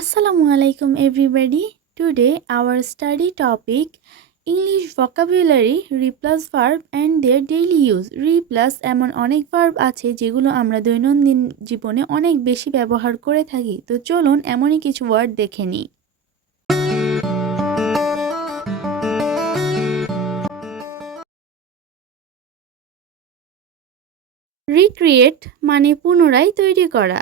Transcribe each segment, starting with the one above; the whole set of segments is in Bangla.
আসসালামু আলাইকুম everybody today our study topic English vocabulary re plus verb and there daily use re plus এমন অনেক ভার্ব আছে যেগুলো আমরা দৈনন্দিন জীবনে অনেক বেশি ব্যবহার করে থাকি। তো চলুন এমনই কিছু ওয়ার্ড দেখে নিই। রিক্রিয়েট মানে পুনরায় তৈরি করা।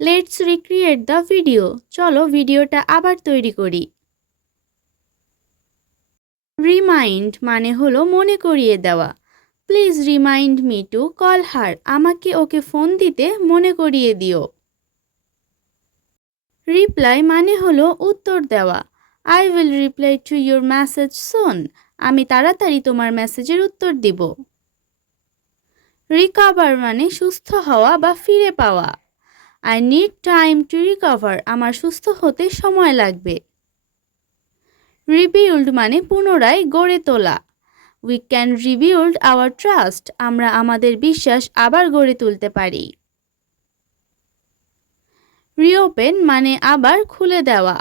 লেটস রিক্রিয়েট দ্য ভিডিও চলো ভিডিওটা আবার তৈরি করি। রিমাইন্ড মানে হলো মনে করিয়ে দেওয়া। Please remind me to call her আমাকে ওকে ফোন দিতে মনে করিয়ে দিও। রিপ্লাই মানে হলো উত্তর দেওয়া। I will reply to your message soon আমি তাড়াতাড়ি তোমার মেসেজের উত্তর দিব। রিকভার মানে সুস্থ হওয়া বা ফিরে পাওয়া। I need time to recover আমার সুস্থ হতে সময় লাগবে। রিবিউল্ড মানে পুনরায় গড়ে তোলা। We can rebuild our trust আমরা আমাদের বিশ্বাস আবার গড়ে তুলতে পারি। রিওপেন মানে আবার খুলে দেওয়া।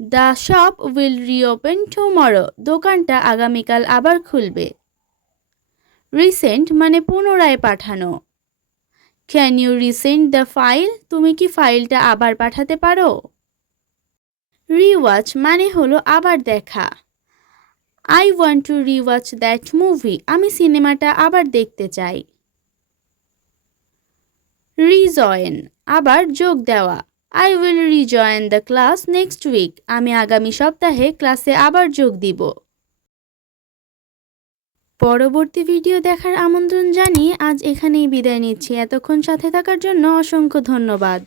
The shop will reopen tomorrow দোকানটা আগামীকাল আবার খুলবে। রিসেন্ট মানে পুনরায় পাঠানো। Can you resend the file তুমি কি ফাইলটা আবার পাঠাতে পারো? রিওয়াচ মানে হলো আবার দেখা। I want to rewatch that movie আমি সিনেমাটা আবার দেখতে চাই। রিজয়েন আবার যোগ দেওয়া। I will rejoin the class next week আমি আগামী সপ্তাহে ক্লাসে আবার যোগ দিব। পরবর্তী ভিডিও দেখার আমন্ত্রণ জানিয়ে আজ এখানেই বিদায় নিচ্ছি। এতক্ষণ সাথে থাকার জন্য অসংখ্য ধন্যবাদ।